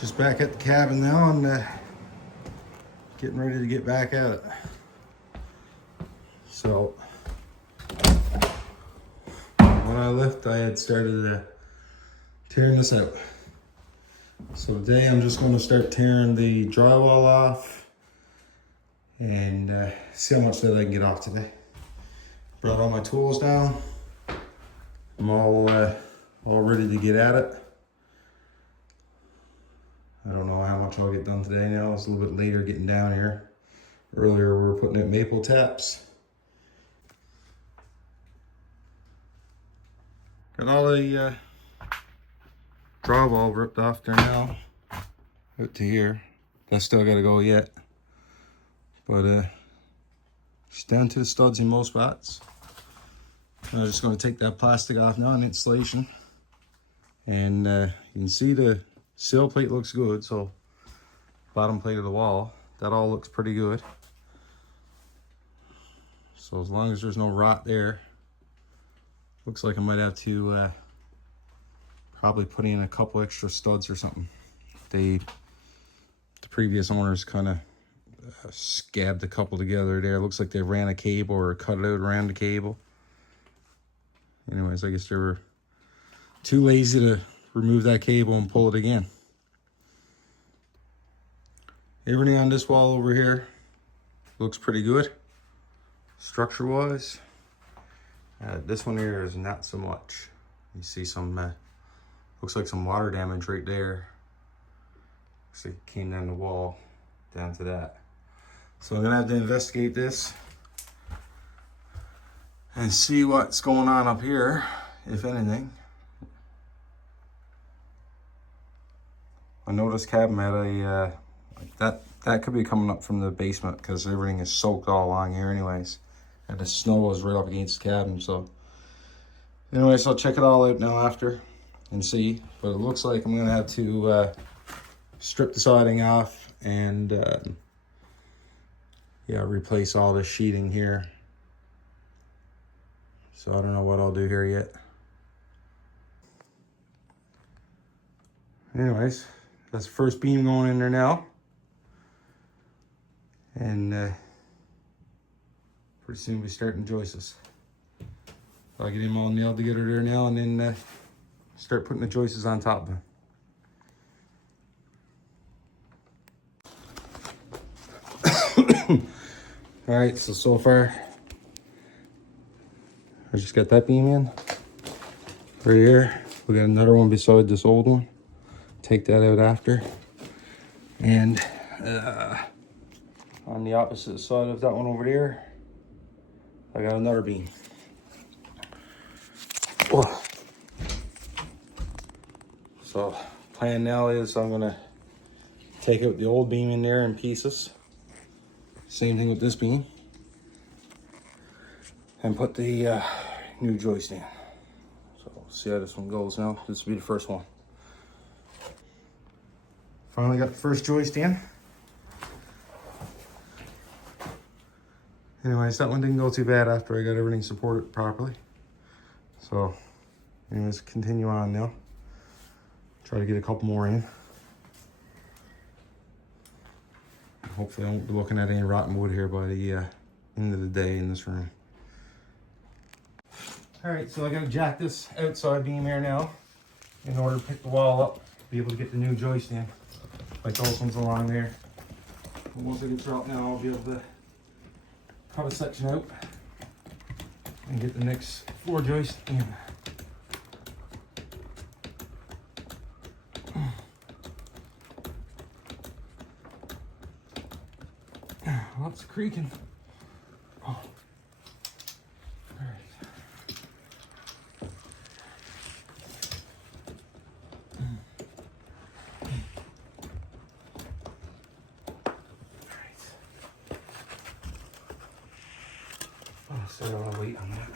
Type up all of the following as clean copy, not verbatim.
Just back at the cabin now and getting ready to get back at it. So when I left, I had started tearing this out. So today I'm just going to start tearing the drywall off and see how much that I can get off today. Brought all my tools down. I'm all ready to get at it. I don't know how much I'll get done today now. It's a little bit later getting down here. Earlier we were putting in maple taps. Got all the drywall ripped off there now. Out to here. That's still got to go yet. But it's down to the studs in most spots. I'm just going to take that plastic off now and insulation. And you can see the sill plate looks good, so bottom plate of the wall, that all looks pretty good. So as long as there's no rot there, looks like I might have to probably put in a couple extra studs or something. The previous owners kind of scabbed a couple together there. Looks like they ran a cable or cut it out around the cable. Anyways, I guess they were too lazy to remove that cable and pull it again. Everything on this wall over here looks pretty good, structure wise. This one here is not so much. You see some, looks like some water damage right there. Looks like it came down the wall, down to that. So I'm gonna have to investigate this and see what's going on up here, if anything. I noticed cabin had a, that could be coming up from the basement because everything is soaked all along here anyways. And the snow was right up against the cabin, so. Anyways, I'll check it all out now after and see. But it looks like I'm gonna have to strip the siding off and yeah, replace all the sheeting here. So I don't know what I'll do here yet. Anyways, that's the first beam going in there now. And pretty soon we'll be starting joists. I'll get them all nailed together there now and then start putting the joists on top of them. All right, so far, I just got that beam in. Right here, we got another one beside this old one. Take that out after. And on the opposite side of that one over there, I got another beam. Oh. So plan now is I'm gonna take out the old beam in there in pieces. Same thing with this beam. And put the new joist in. So we'll see how this one goes now. This will be the first one. Finally got the first joist in. Anyways, that one didn't go too bad after I got everything supported properly. So, anyways, continue on now. Try to get a couple more in. Hopefully I won't be looking at any rotten wood here by the end of the day in this room. All right, so I gotta jack this outside beam here now in order to pick the wall up, be able to get the new joist in. Like those ones along there. And once I get it out now, I'll be able to cut a section out and get the next floor joist in. Lots of creaking. Oh. All right. I'll set a lot of weight on that.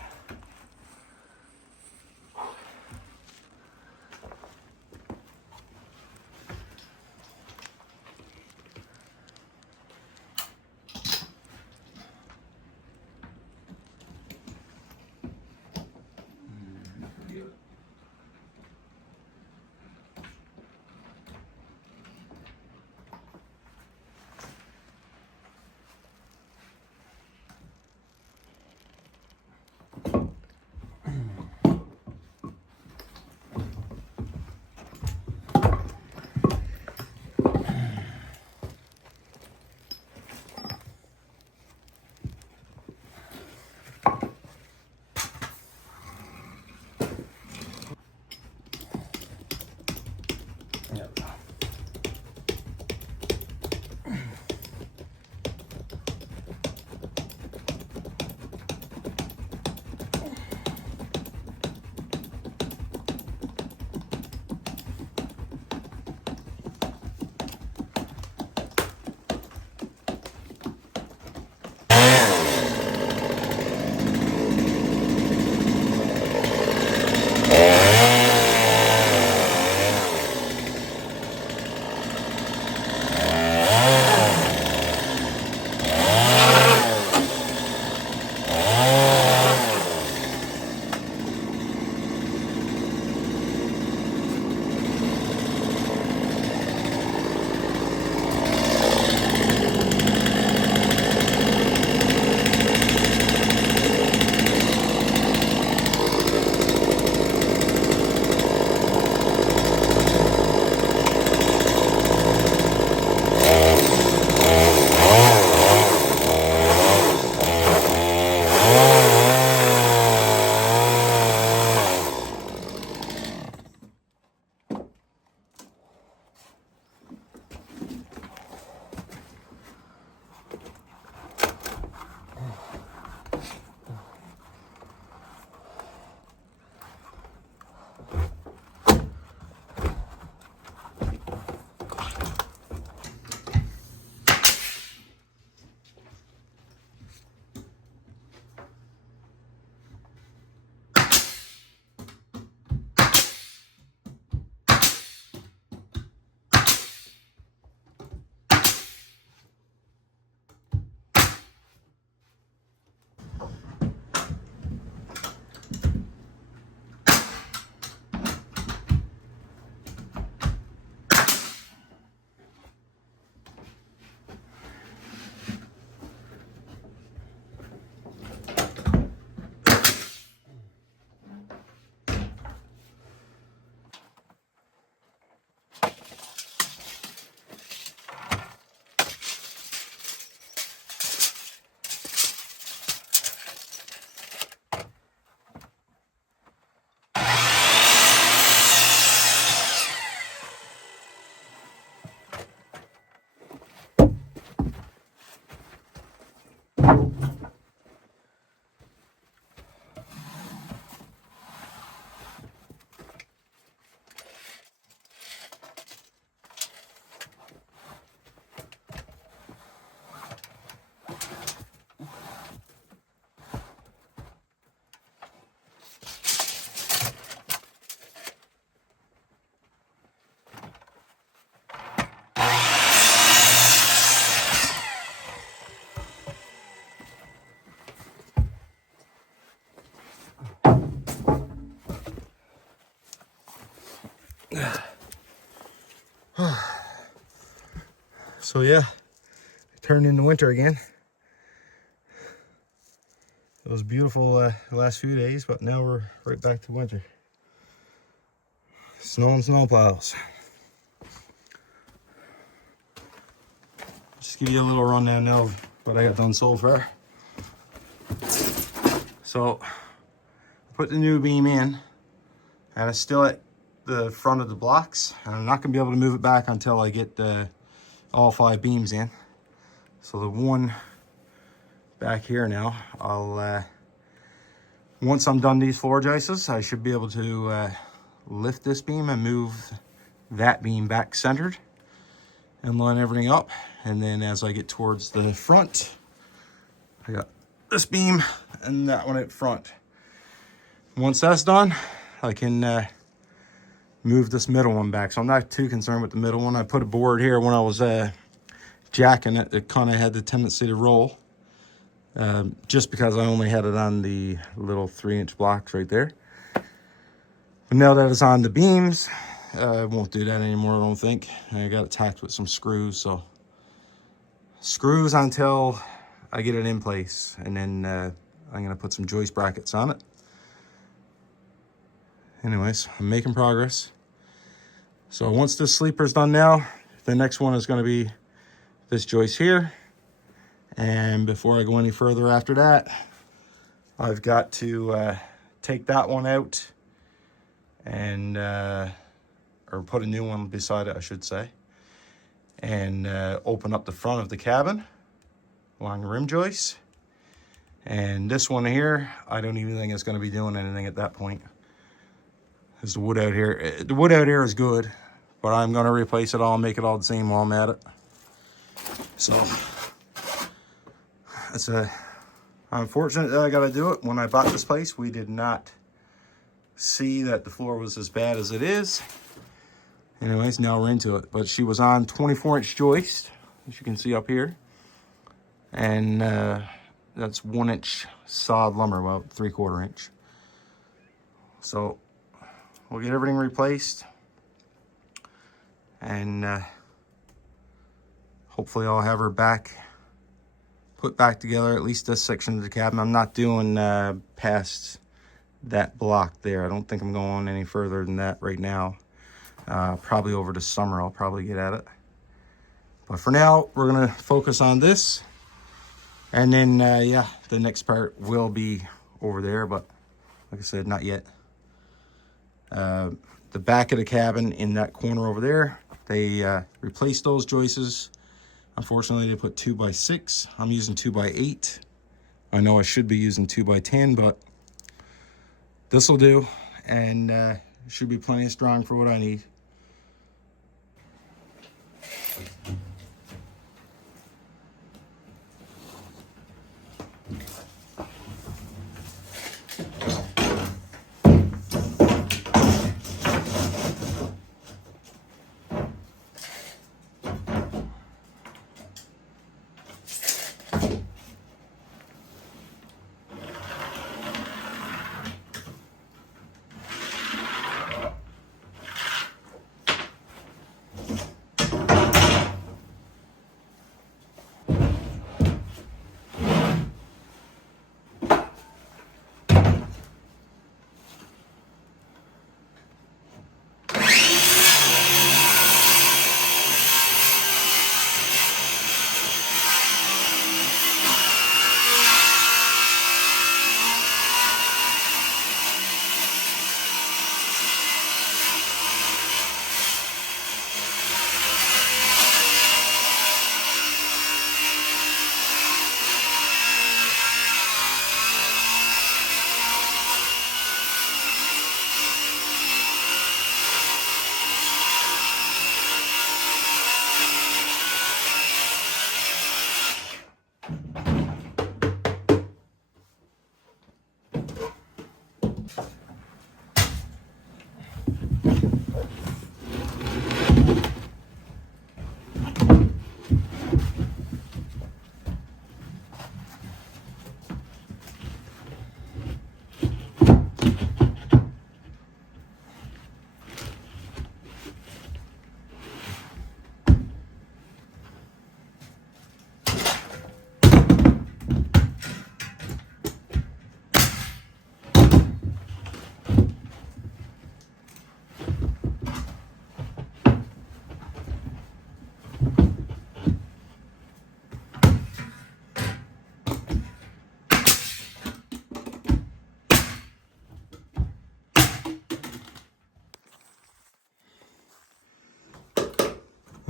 So yeah, it turned into winter again. It was beautiful the last few days, but now we're right back to winter. Snow and snow plows. Just give you a little rundown now of what I got done so far. So, put the new beam in, and it's still at the front of the blocks, and I'm not gonna be able to move it back until I get all 5 beams in. So the one back here now, I'll once I'm done these floor joists, I should be able to lift this beam and move that beam back centered and line everything up. And then as I get towards the front, I got this beam and that one at front. Once that's done, I can move this middle one back. So I'm not too concerned with the middle one. I put a board here when I was jacking it. It kind of had the tendency to roll. Just because I only had it on the little 3-inch blocks right there. But now that it's on the beams, I won't do that anymore, I don't think. I got it tacked with some screws, so screws until I get it in place, and then I'm gonna put some joist brackets on it. Anyways, I'm making progress. So once this sleeper's done now, the next one is gonna be this joist here. And before I go any further after that, I've got to take that one out and, or put a new one beside it, I should say, and open up the front of the cabin along the rim joist. And this one here, I don't even think it's going to be doing anything at that point. Because the wood out here is good, but I'm going to replace it all, make it all the same while I'm at it. So it's unfortunate that I got to do it. When I bought this place, we did not see that the floor was as bad as it is. Anyways, now we're into it. But she was on 24-inch joist, as you can see up here. And that's 1-inch solid lumber, well, 3/4 inch. So we'll get everything replaced. And hopefully I'll have her put back together, at least this section of the cabin. I'm not doing past that block there. I don't think I'm going any further than that right now. Probably over the summer I'll probably get at it. But for now, we're gonna focus on this. And then, yeah, the next part will be over there, but like I said, not yet. The back of the cabin in that corner over there, they replaced those joists. Unfortunately, they put 2x6. I'm using 2x8. I know I should be using 2x10, but this will do, and should be plenty strong for what I need.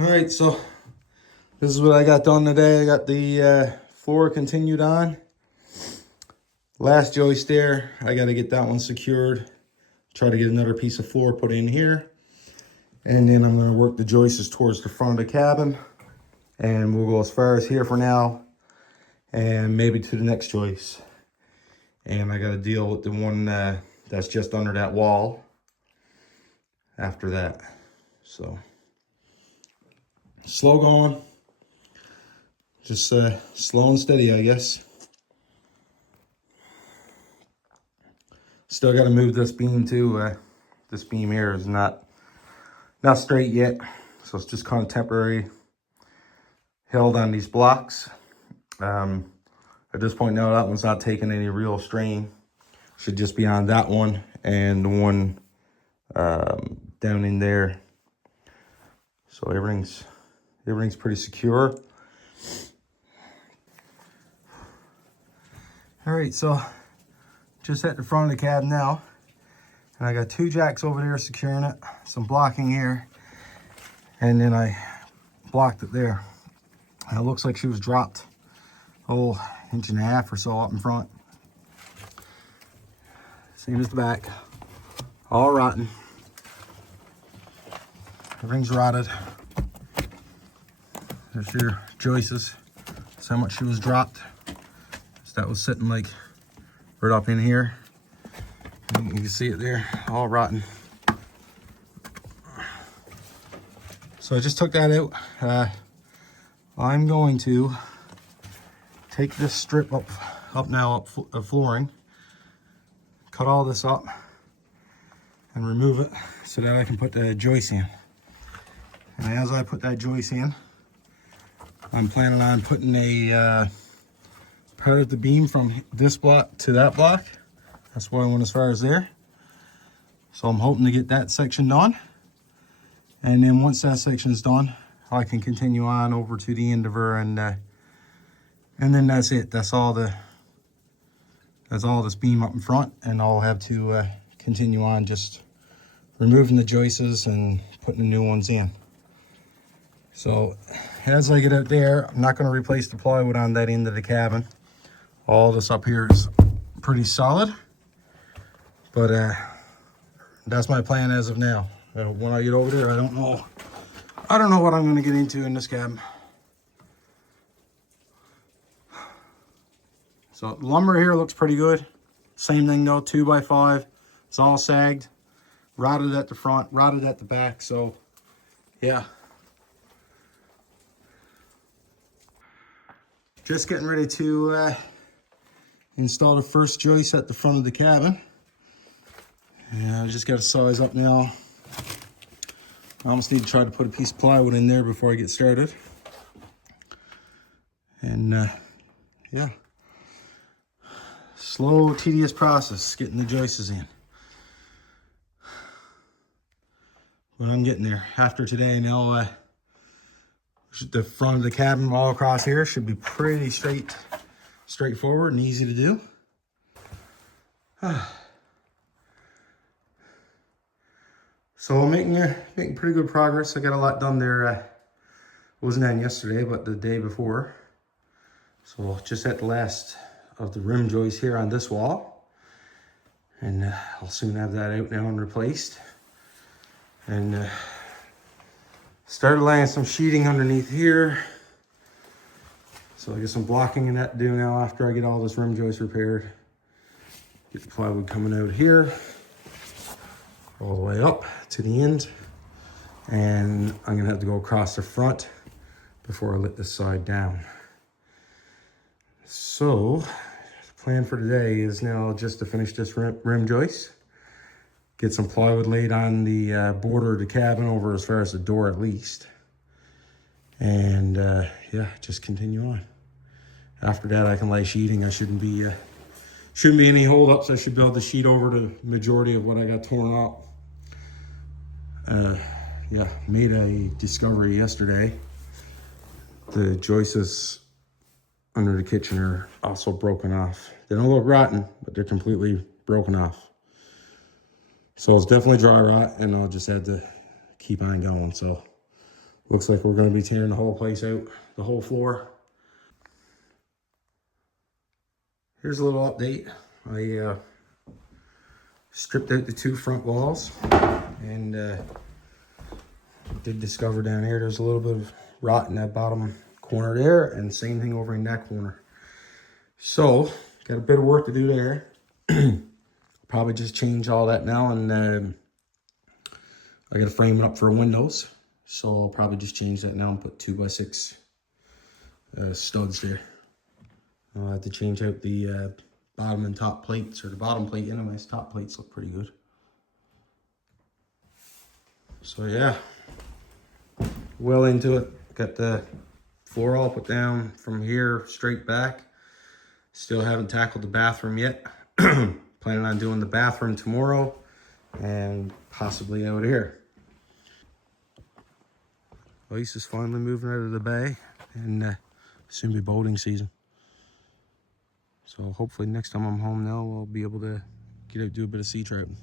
All right, so this is what I got done today. I got the floor continued on. Last joist there, I got to get that one secured. Try to get another piece of floor put in here. And then I'm going to work the joists towards the front of the cabin. And we'll go as far as here for now. And maybe to the next joist. And I got to deal with the one that's just under that wall after that. So, slow going. Just slow and steady, I guess. Still got to move this beam too. This beam here is not straight yet, so it's just kind of temporary held on these blocks. At this point now, that one's not taking any real strain. Should just be on that one and the one down in there. So everything's pretty secure. All right, so just at the front of the cab now, and I got 2 jacks over there securing it, some blocking here, and then I blocked it there. And it looks like she was dropped, oh, 1.5 inches or so up in front. Same as the back, all rotten. Everything's rotted. There's your joists. That's how much she was dropped. So that was sitting like right up in here. And you can see it there, all rotten. So I just took that out. I'm going to take this strip up of flooring, cut all this up, and remove it so that I can put the joist in. And as I put that joist in, I'm planning on putting a part of the beam from this block to that block. That's why I went as far as there. So I'm hoping to get that section done. And then once that section is done, I can continue on over to the end of her, and then that's it. That's all this beam up in front, and I'll have to continue on just removing the joists and putting the new ones in. So as I get out there, I'm not going to replace the plywood on that end of the cabin. All this up here is pretty solid, but that's my plan as of now. When I get over there, I don't know what I'm going to get into in this cabin. So lumber here looks pretty good. Same thing though, 2x5. It's all sagged, rotted at the front, rotted at the back. So yeah. Just getting ready to install the first joist at the front of the cabin. Yeah, I just got to size up now. I almost need to try to put a piece of plywood in there before I get started. And yeah, slow, tedious process getting the joists in. But I'm getting there. After today now, the front of the cabin all across here should be pretty straightforward and easy to do. So I'm making pretty good progress. I got a lot done there. It wasn't on yesterday, but the day before. So just at the last of the rim joist here on this wall. And I'll soon have that out now and replaced. And started laying some sheeting underneath here. So I get some blocking in that to do now after I get all this rim joist repaired. Get the plywood coming out here, all the way up to the end. And I'm gonna have to go across the front before I let this side down. So the plan for today is now just to finish this rim joist, get some plywood laid on the border of the cabin over as far as the door at least. And yeah, just continue on. After that, I can lay sheeting. I shouldn't be any holdups. I should be able to sheet over the majority of what I got torn up. Yeah, made a discovery yesterday. The joists under the kitchen are also broken off. They don't look rotten, but they're completely broken off. So it's definitely dry rot, and I'll just have to keep on going. So Looks like we're going to be tearing the whole place out, the whole floor. Here's a little update. I stripped out the 2 front walls, and did discover down here there's a little bit of rot in that bottom corner there, and same thing over in that corner. So got a bit of work to do there. Probably just change all that now, and I gotta frame it up for windows, so I'll probably just change that now and put 2x6 studs there. I'll have to change out the bottom and top plates, or the bottom plate anyways. Top plates look pretty good. So yeah, well into it. Got the floor all put down from here straight back. Still haven't tackled the bathroom yet. Planning on doing the bathroom tomorrow and possibly out here. Ice is finally moving out of the bay, and soon be boating season. So hopefully next time I'm home now, I'll be able to get out and do a bit of sea trouting.